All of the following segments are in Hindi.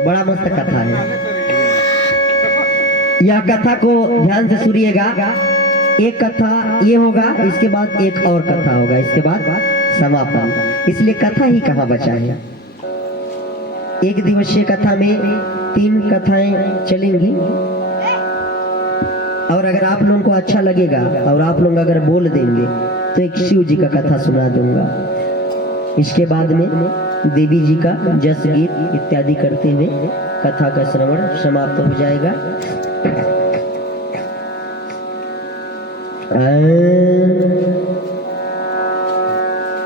बड़ा मस्त कथा है। यह कथा को ध्यान से सुनिएगा। एक कथा ये होगा, इसके बाद एक और कथा होगा, इसके बाद समापन। इसलिए कथा ही कहाँ बचा है। एक दिवसीय कथा में 3 कथाएं चलेंगी और अगर आप लोगों को अच्छा लगेगा और आप लोग अगर बोल देंगे तो एक शिव जी का कथा सुना दूंगा। इसके बाद में देवी जी का जस गीत इत्यादि करते हुए कथा का श्रवण समाप्त हो जाएगा।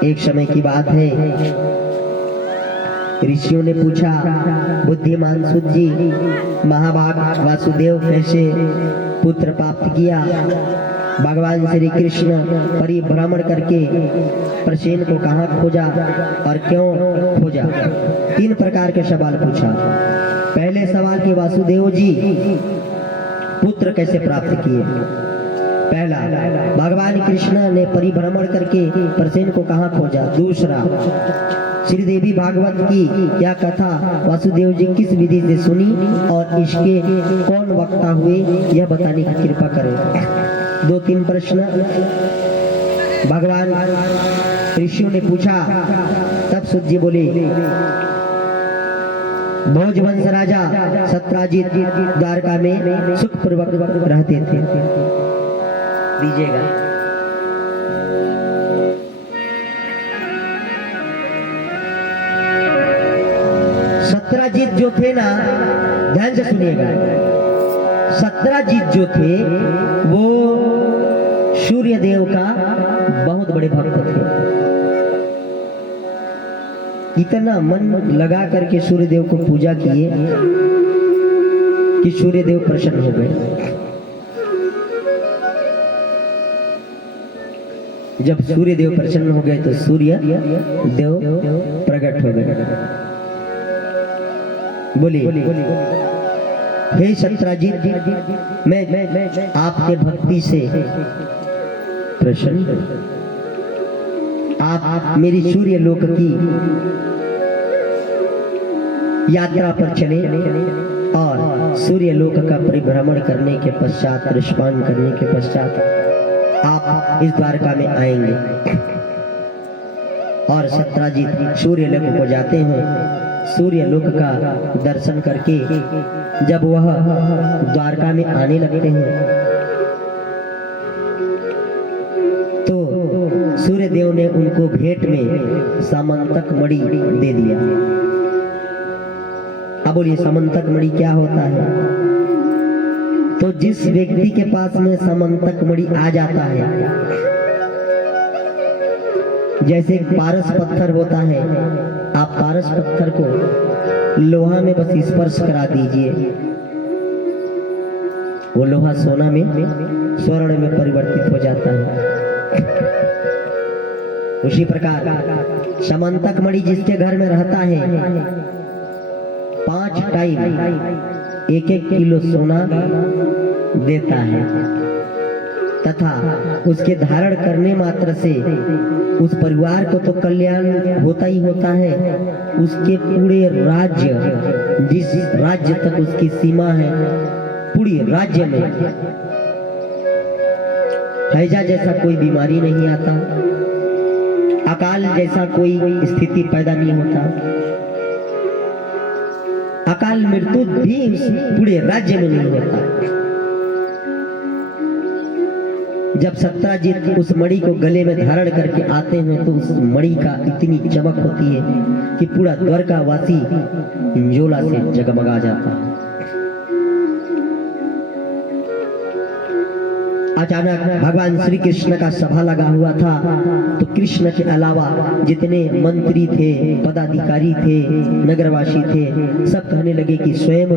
एक समय की बात है, ऋषियों ने पूछा, बुद्धिमान सुत जी, महाभाग वासुदेव कैसे पुत्र प्राप्त किया? भगवान श्री कृष्ण परिभ्रमण करके प्रसेन को कहाँ खोजा और क्यों खोजा? 3 प्रकार के सवाल पूछा। पहले सवाल के वासुदेव जी पुत्र कैसे प्राप्त किए? पहला, भगवान कृष्ण ने परिभ्रमण करके प्रसेन को कहाँ खोजा? दूसरा, श्रीदेवी भागवत की क्या कथा वासुदेव जी किस विधि से सुनी और इसके कौन वक्ता हुए, यह बताने की कृपा करें। 2-3 प्रश्न भगवान ऋषियों ने पूछा। तब सुत जी बोले, भोजवंश राजा सत्राजित द्वारका में सुखपूर्वक रहते थे। दीजिएगा। सत्राजित जो थे ना, ध्यान से सुनिएगा, सत्राजित जो थे वो सूर्य देव का बहुत बड़े भक्त थे। इतना मन लगा करके सूर्य देव को पूजा किए कि सूर्य देव प्रसन्न हो गए। जब सूर्य देव प्रसन्न हो गए तो सूर्य देव प्रकट हो गए। बोले, हे सत्राजित, मैं आपके भक्ति से प्रसन्न। आप मेरी सूर्य लोक की यात्रा पर चले और सूर्य लोक का परिभ्रमण करने के पश्चात, ऋषपान करने के पश्चात आप इस द्वारका में आएंगे। और सत्राजित सूर्य लोक को जाते हैं। सूर्य लोक का दर्शन करके जब वह द्वारका में आने लगते हैं तो सूर्य देव ने उनको भेंट में समंतक मणि दे दिया। अब बोलिए, समंतक मणि क्या होता है? तो जिस व्यक्ति के पास में समंतक मणि आ जाता है, जैसे पारस पत्थर होता है, आप पारस पत्थर को लोहा में बस स्पर्श करा दीजिए, वो लोहा सोना में, स्वर्ण में परिवर्तित हो जाता है। उसी प्रकार समंतक मणि जिसके घर में रहता है, 5 टाइम 1-1 किलो सोना देता है तथा उसके धारण करने मात्र से उस परिवार को तो कल्याण होता ही होता है, उसके पूरे राज्य, जिस राज्य तक उसकी सीमा है, पूरे राज्य में हैजा जैसा कोई बीमारी नहीं आता, अकाल जैसा कोई स्थिति पैदा नहीं होता, अकाल मृत्यु भी पूरे राज्य में नहीं होता। जब सत्राजित उस मणि को गले में धारण करके आते हैं तो उस मणि का इतनी चमक होती है कि पूरा द्वारका वासी इंजोला से जगमगा जाता है। अचानक भगवान श्री कृष्ण का सभा लगा हुआ था, तो कृष्ण के अलावा जितने मंत्री थे, पदाधिकारी थे, नगरवासी थे, सब कहने लगे कि स्वयं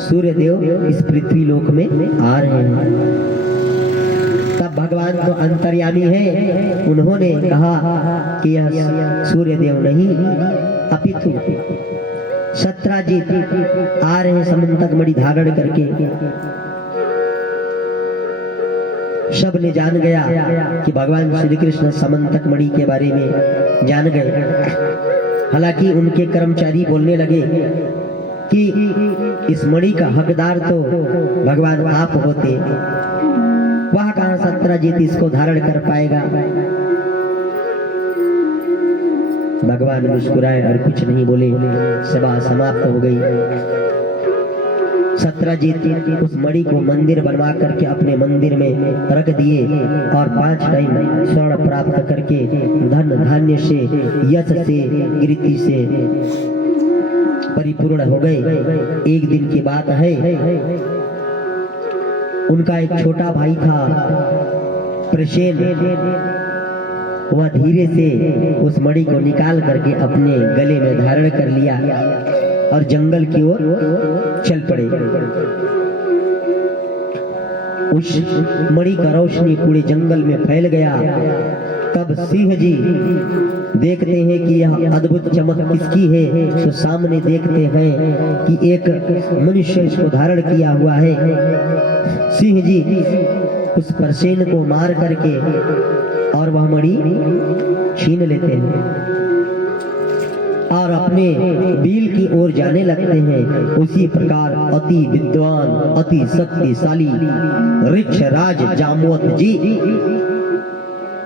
सूर्य देव इस पृथ्वी लोक में आ रहे हैं। तब भगवान तो अंतर्यामी है, उन्होंने कहा कि यह सूर्य देव नहीं अपितु सत्राजित आ रहे समंतक मणि धारण करके। सब ने जान गया कि भगवान श्री कृष्ण समंतक मणि के बारे में जान गए। हालांकि उनके कर्मचारी बोलने लगे कि इस मणि का हकदार तो भगवान आप होते, वह कहां सत्यजीत इसको धारण कर पाएगा। भगवान मुस्कुराए और कुछ नहीं बोले। सभा समाप्त हो गई। सत्यजीत उस मणि को मंदिर बनवा करके अपने मंदिर में रख दिए और 5 टाइम स्वर्ण प्राप्त करके धन धान्य से, यश से, कीर्ति से परिपूर्ण हो गए। एक दिन की बात है, उनका एक छोटा भाई था प्रसेन, वह धीरे से उस मणि को निकाल करके अपने गले में धारण कर लिया और जंगल की ओर चल पड़े। उस मणि का रोशनी पूरे जंगल में फैल गया। तब सिंह जी देखते हैं कि यह अद्भुत चमक किसकी है, तो सामने देखते हैं कि एक मनुष्य इसको धारण किया हुआ है। सिंह जी उस प्रसेन को मार करके और वह मणि छीन लेते हैं और अपने बिल की ओर जाने लगते हैं। उसी प्रकार अति विद्वान, अति शक्तिशाली ऋक्षराज जामवंत जी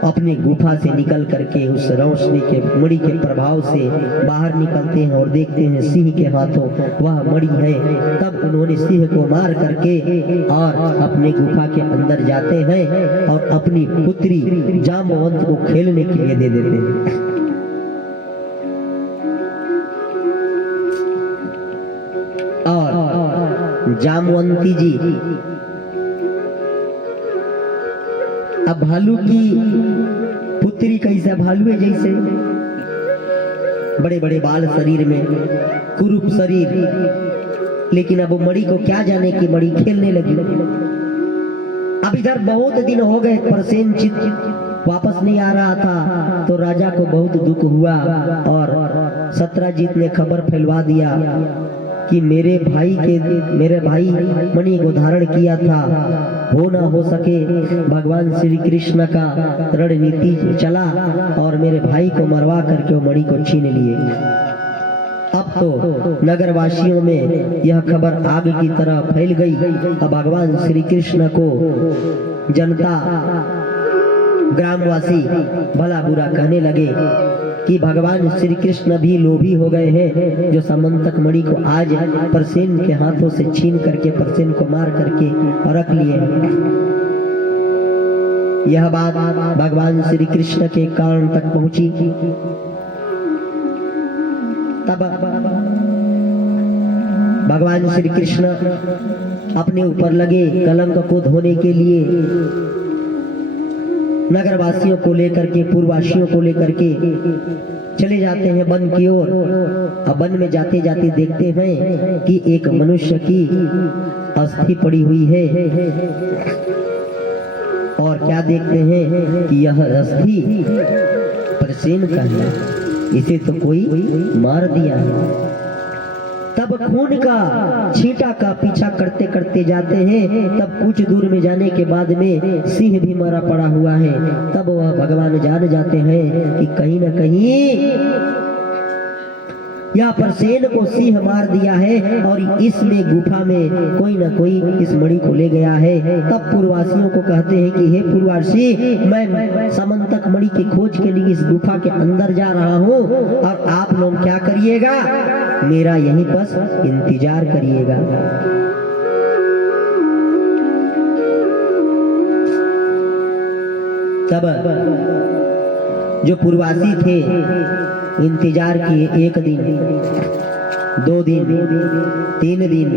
अपने गुफा से निकल करके उस रोशनी के मणि के प्रभाव से बाहर निकलते हैं और देखते हैं सिंह के हाथों वह मणि है। तब उन्होंने सिंह को मार करके और अपने गुफा के अंदर जाते हैं और अपनी पुत्री जामवंत को खेलने के लिए दे देते हैं। और जामवंती जी अब भालू की पुत्री कैसा, भालू है जैसे, बड़े बड़े बाल शरीर में, कुरूप शरीर, लेकिन अब मणि को क्या जाने कि मणि खेलने लगी। अब इधर बहुत दिन हो गए, प्रसेनजीत वापस नहीं आ रहा था, तो राजा को बहुत दुख हुआ और सत्यजीत ने खबर फैलवा दिया कि मेरे भाई मणि को धारण किया था, हो ना हो सके भगवान श्री कृष्ण का रणनीति चला और मेरे भाई को मरवा करके वो मणि को छीन लिए। अब तो नगरवासियों में यह खबर आग की तरह फैल गई। अब भगवान श्री कृष्ण को जनता, ग्रामवासी भला बुरा कहने लगे कि भगवान श्री कृष्ण भी लोभी हो गए हैं, जो समंतक मणि को आज प्रसेन के हाथों से छीन करके प्रसेन को मार करके रख लिए। यह बात भगवान श्री कृष्ण के कान तक पहुंची। तब भगवान श्री कृष्ण अपने ऊपर लगे कलंक को धोने के लिए नगरवासियों को लेकर के, पूर्ववासियों को लेकर के चले जाते हैं वन की ओर। अब वन में जाते जाते देखते हैं कि एक मनुष्य की अस्थि पड़ी हुई है और क्या देखते हैं कि यह अस्थि प्रसेन का है, इसे तो कोई मार दिया है। तब खून का छींटा का पीछा करते करते जाते हैं। तब कुछ दूर में जाने के बाद में सिंह भी मरा पड़ा हुआ है। तब वह भगवान जान जाते हैं कि कहीं न कहीं या प्रसेन को सिंह मार दिया है और इसमें गुफा में कोई न कोई इस मणि को ले गया है। तब पूर्ववासियों को कहते हैं कि हे पूर्ववासी, मैं समंतक मणि की खोज के लिए इस गुफा के अंदर जा रहा हूँ और आप लोग क्या करिएगा, मेरा यहीं बस इंतजार करिएगा। तब जो पूर्ववासी थे इंतजार किए, 1 दिन, 2 दिन, 3 दिन,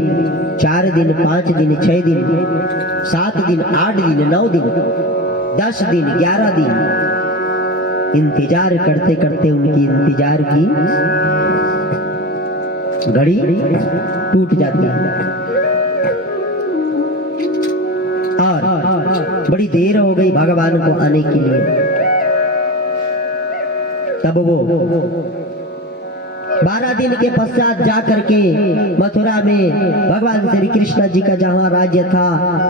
4 दिन, 5 दिन, 6 दिन, 7 दिन, 8 दिन, 9 दिन, 10 दिन, 11 दिन इंतजार करते करते उनकी इंतजार की घड़ी टूट जाती है और बड़ी देर हो गई भगवान को आने के लिए। तब वो 12 दिन के पश्चात जा करके मथुरा में भगवान श्री कृष्ण जी का जहाँ राज्य था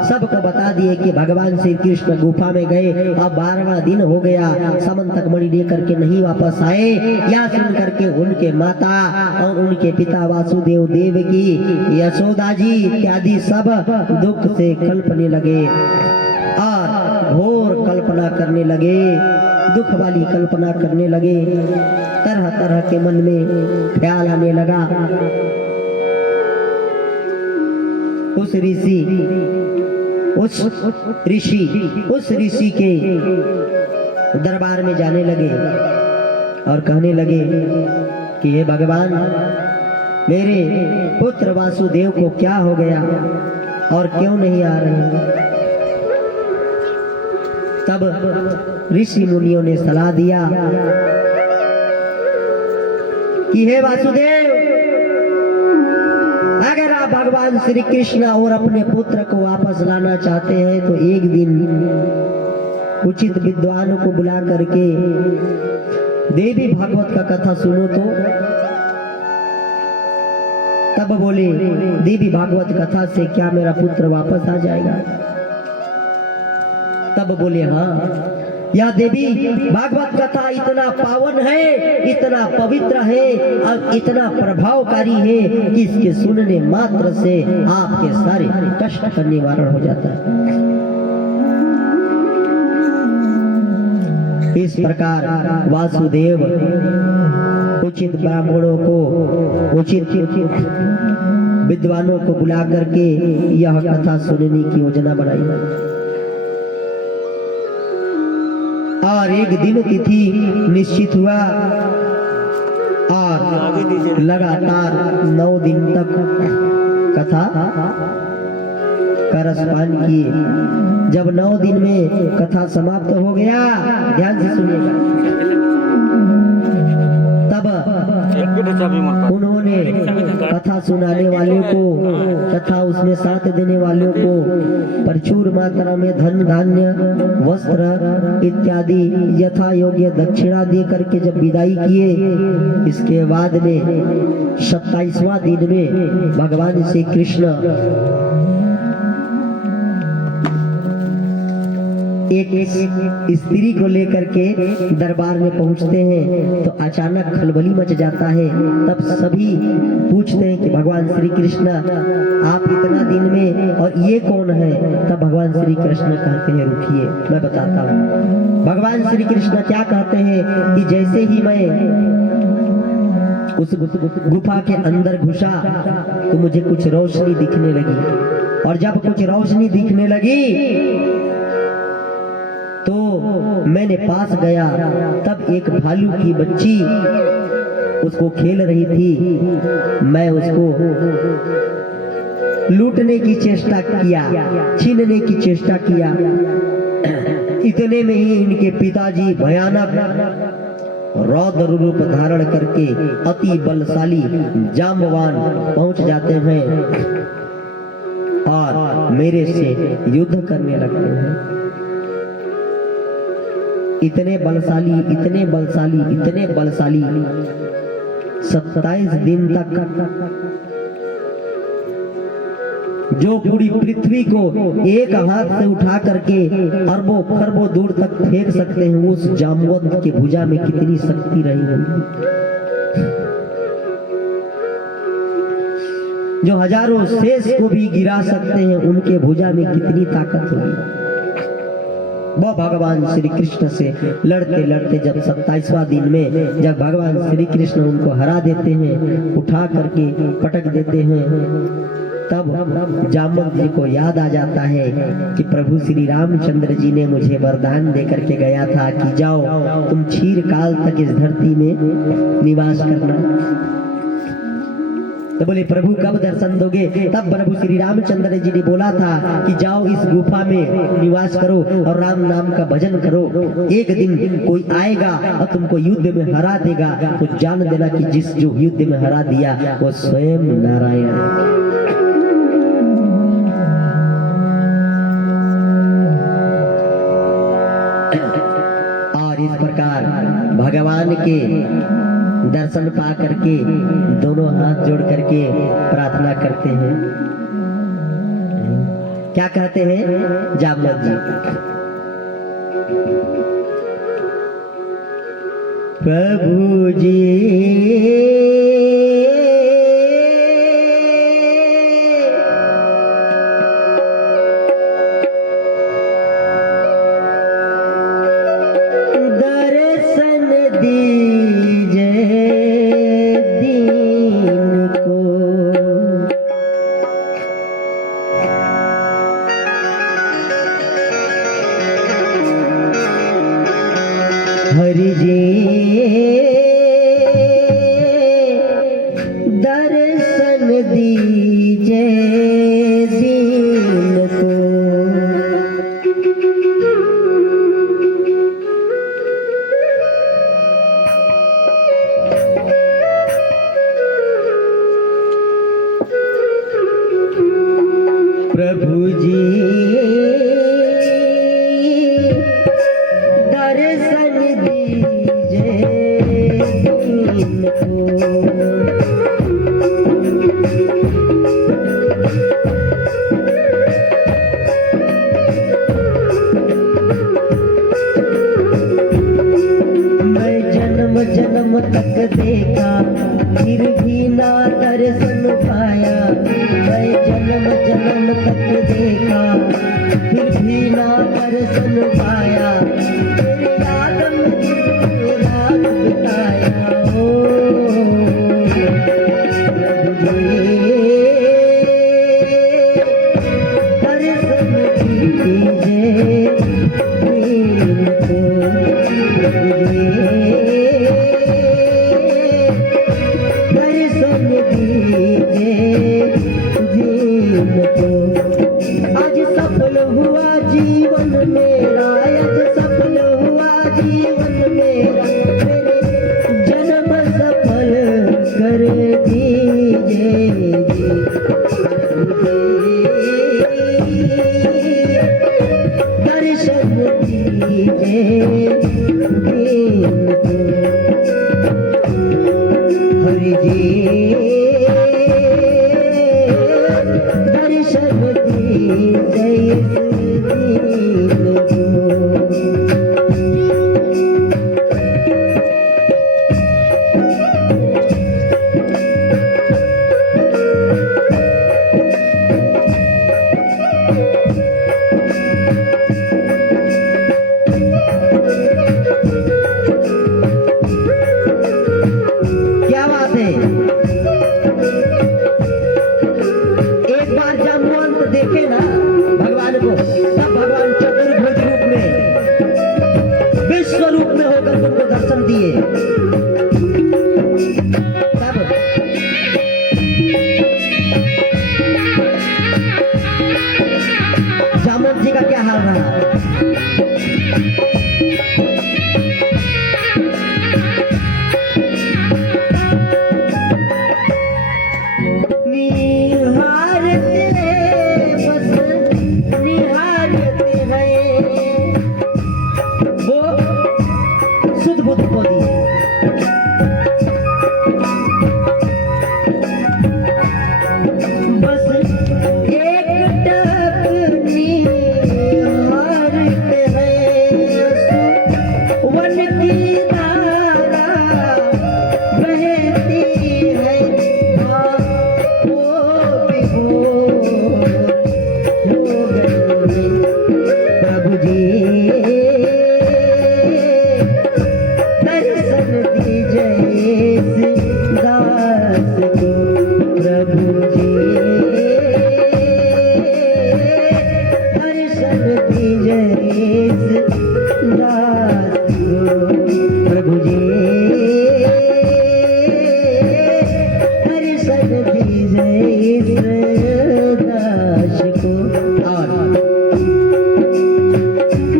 सबको बता दिए कि भगवान श्री कृष्ण गुफा में गए। अब 12वां दिन हो गया, समंतक मणि लेकर के नहीं वापस आए। यह सुन करके उनके माता और उनके पिता वासुदेव देव की यशोदा जी इत्यादि सब दुख से कल्पने लगे और घोर कल्पना करने लगे, दुख वाली कल्पना करने लगे। तरह तरह के मन में ख्याल आने लगा। उस ऋषि के दरबार में जाने लगे और कहने लगे कि हे भगवान, मेरे पुत्र वासुदेव को क्या हो गया और क्यों नहीं आ रहे। तब ऋषि मुनियों ने सलाह दिया कि हे वासुदेव, अगर आप भगवान श्री कृष्ण और अपने पुत्र को वापस लाना चाहते हैं तो एक दिन उचित विद्वानों को बुला करके देवी भागवत का कथा सुनो। तो तब बोले, देवी भागवत कथा से क्या मेरा पुत्र वापस आ जाएगा। तब बोले, हाँ, यह देवी भागवत कथा इतना पावन है, इतना पवित्र है और इतना प्रभावकारी है कि इसके सुनने मात्र से आपके सारे कष्ट का निवारण हो जाता है। इस प्रकार वासुदेव उचित ब्राह्मणों को, उचित विद्वानों को बुला करके यह कथा सुनने की योजना बनाई और एक दिन तिथि निश्चित हुआ और लगातार 9 दिन तक कथा का रसपान किए। जब 9 दिन में कथा समाप्त हो गया, ध्यान से सुनिएगा, तब उन्होंने कथा सुनाने वालों को तथा उसमें साथ देने वालों को प्रचुर मात्रा में धन धान्य वस्त्र इत्यादि यथा योग्य दक्षिणा दे करके जब विदाई किए, इसके बाद में 27वां दिन में भगवान श्री कृष्ण एक स्त्री को लेकर के दरबार में पहुंचते हैं तो अचानक खलबली मच जाता है। तब सभी पूछते हैं कि भगवान श्री कृष्ण, आप इतना दिन में और ये कौन है। तब भगवान श्री कृष्ण कहते हैं, रुकिए मैं बताता हूँ। भगवान श्री कृष्ण क्या कहते हैं कि जैसे ही मैं उस गुफा के अंदर घुसा तो मुझे कुछ रोशनी दिखने लगी और जब कुछ रोशनी दिखने लगी तो मैंने पास गया। तब एक भालू की बच्ची उसको खेल रही थी। मैं उसको लूटने की चेष्टा किया, छीनने की चेष्टा किया। इतने में ही इनके पिताजी भयानक रौद्र रूप धारण करके अति बलशाली जाम्बवान पहुंच जाते हैं और मेरे से युद्ध करने लगते हैं। इतने बलशाली, इतने बलशाली, इतने बलशाली 27 दिन तक जो पूरी पृथ्वी को एक हाथ से उठा करके अरबों खरबों दूर तक फेंक सकते हैं, उस जामवंत के भुजा में कितनी शक्ति रही होगी। जो हजारों शेष को भी गिरा सकते हैं, उनके भुजा में कितनी ताकत होगी। वो भगवान श्री कृष्ण से लड़ते लड़ते जब 27वां दिन में जब भगवान श्री कृष्ण उनको हरा देते हैं, उठा करके पटक देते हैं, तब जामवंत जी को याद आ जाता है कि प्रभु श्री रामचंद्र जी ने मुझे वरदान दे करके गया था कि जाओ तुम क्षीर काल तक इस धरती में निवास करना। तो बोले, प्रभु कब दर्शन दोगे। तब प्रभु श्री रामचंद्र जी ने बोला था कि जाओ इस गुफा में निवास करो और राम नाम का भजन करो। एक दिन कोई आएगा और तुमको युद्ध में हरा देगा, तो जान देना कि जिस जो युद्ध में हरा दिया वो स्वयं नारायण है। और इस प्रकार भगवान के दर्शन पा करके दोनों हाथ जोड़ करके प्रार्थना करते हैं। क्या कहते हैं जामवंत जी? प्रभु जी हरि जी दर्शन दीजे दीन को। प्रभु जी दर्शन दीजे दीन को। मैं जन्म जन्म तक देखा फिर भी ना दर्शन पाया। मैं जन्म जन्म तक देखा फिर भी ना दर्शन पाया। तेरे याद में रात बिताया। ओ प्रभु जी दर्शन दीजिए दीन को। प्रभु जी दर्शन दीजिए दीन को। आज सफल हुआ जीवन मेरा, आज सफल हुआ जीवन मेरा। मेरे जन्म सफल कर दीजिए। दर्शन दीजिए दीन को। हरि जी दर्शन दीजिए दीन को। क्या बात है? एक बार जामवंत देखे ना भगवान को, तब भगवान चतुर्भुज रूप में विश्व रूप में होकर उनको दर्शन दिए। तब जामवंत जी का क्या हाल रहा?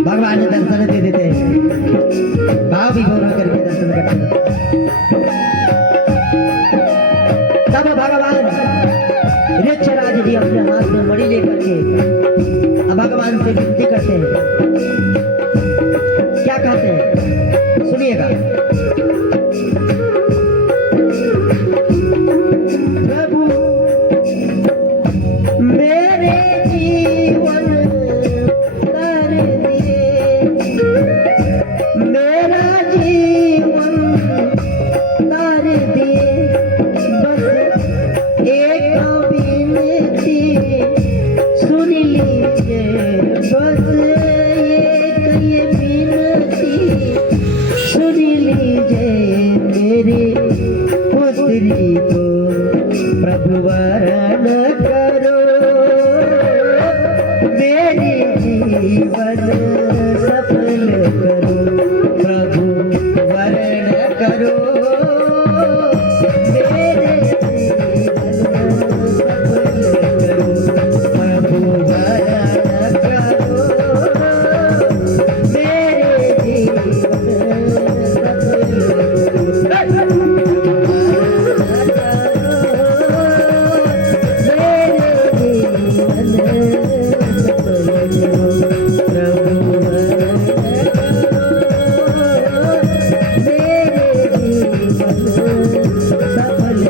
भगवान दर्शन दे देते हैं, भाव विभोर करके दर्शन करते हैं। तब भगवान ऋक्षराज जी अपने हाथ में मणि लेकर के भगवान से विनती करते हैं। क्या कहते हैं सुनिएगा। जीवन सफल करो प्रभु वरण करो मेरे जीवन सफल करो प्रभु वरण करो मेरे जीवन सफल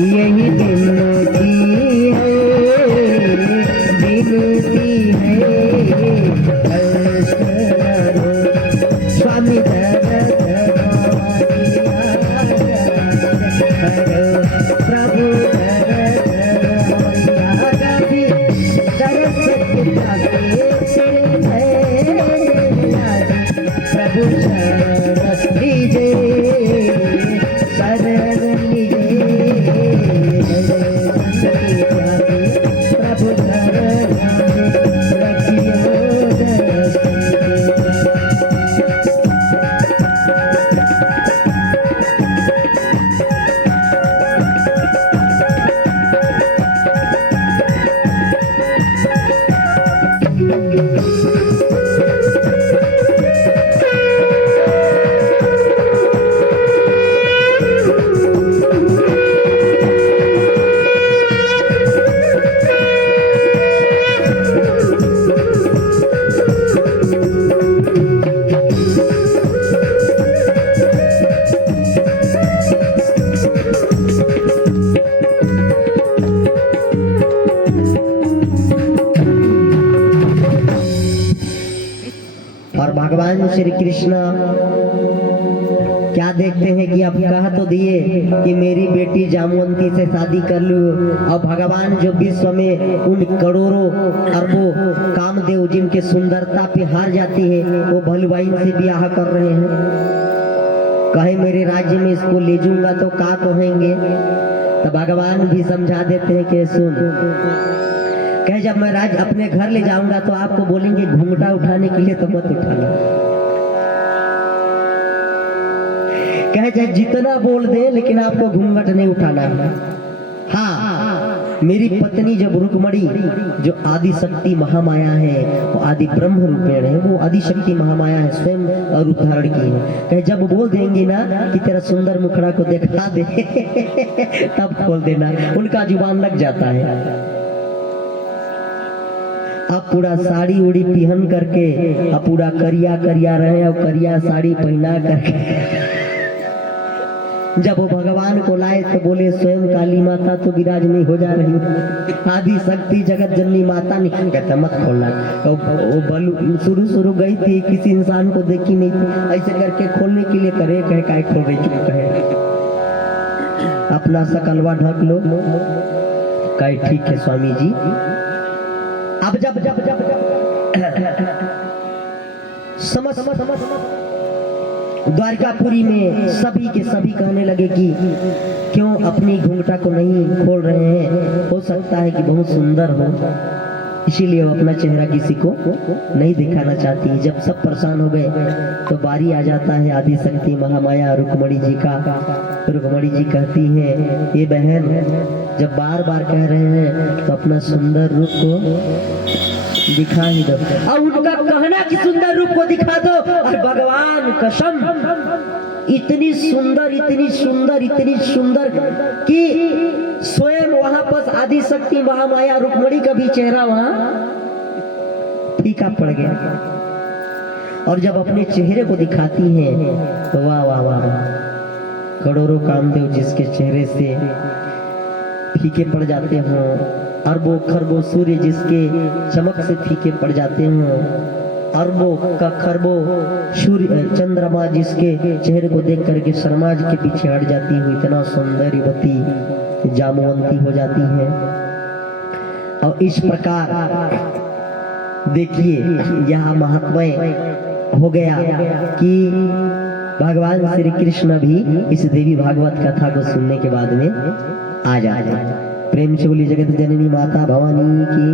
यही विनती है हर्ष करो स्वामी प्रभु प्रभु शरण लीजिए शरण प्रभु शरण रखियो और भगवान श्री कृष्ण क्या देखते हैं कि अब कह तो दिए कि मेरी बेटी जामवंती से शादी कर लूं, और भगवान जो विश्व में उन करोड़ों अरबों कामदेव जिनके सुंदरता पे हार जाती है वो भलुबाइन से ब्याह कर रहे हैं। कहे मेरे राज्य में इसको ले जाऊंगा तो क्या कहेंगे, तो भगवान भी समझा देते हैं कि सुन, कहे जब मैं राज अपने घर ले जाऊंगा तो आपको बोलेंगे घूंघटा उठाने के लिए तो मत उठाना, कहे चाहे जितना बोल दे लेकिन आपको घूंघट नहीं उठाना है। हाँ, मेरी पत्नी जब रुक्मणी जो आदि शक्ति महामाया है, वो आदि ब्रह्म रूपेण है, वो आदि शक्ति महामाया है, स्वयं रूप धारण की है। कहे जब बोल देंगे ना कि तेरा सुंदर मुखड़ा को दिखा दे तब खोल देना, उनका जुबान लग जाता है। अब पूरा साड़ी उड़ी पहन करके अब पूरा करिया करिया रहे और करिया साड़ी पहना करके जब वो भगवान को लाए दिखाए तो बोले स्वयं काली माता तो विराज नहीं हो जा रही, आदि शक्ति जगत जननी माता ने कहता मत खोलना। वो बलू शुरू गई थी, किसी इंसान को देखी नहीं थी, ऐसे करके खोलने के लिए करे कहे काय खोल रही क्यों कहे, अपना सकलवा ढक लो। कहे ठीक है स्वामी जी। अब जब जब जब समझ द्वारकापुरी में सभी के सभी कहने लगे कि क्यों अपनी घूंघटा को नहीं खोल रहे हैं, हो सकता है कि बहुत सुंदर हो, इसीलिए वो अपना चेहरा किसी को नहीं दिखाना चाहती। जब सब परेशान हो गए तो बारी आ जाता है आदि शक्ति महामाया रुक्मणी जी का। रुक्मणी जी कहती हैं ये बहन जब बार बार कह रहे हैं तो अपना सुंदर रूप को दिखा ही दो। और उनका कहना कि सुंदर रूप को दिखा दो, और भगवान कसम इतनी सुंदर इतनी सुंदर इतनी सुंदर कि स्वयं वहां पर आदि शक्ति महामाया रुक्मणी का भी चेहरा वहां फीका पड़ गया। और जब अपने चेहरे को दिखाती हैं तो वाह वाह वाह वाह, करोड़ों कामदेव जिसके चेहरे से फीके पड़ जाते हों, अरबों खरबों सूर्य जिसके चमक से फीके पड़ जाते हों, अरबों का खरबों सूर्य चंद्रमा जिसके चेहरे को देख करके शर्माज के पीछे हट जाती हुई इतना सौंदर्यवती जामवंती हो जाती है। और इस प्रकार देखिए यह महात्मय हो गया कि भगवान श्री कृष्ण भी इस देवी भागवत कथा को सुनने के बाद में आ जाए। प्रेम से बोली जगत जननी माता भवानी की।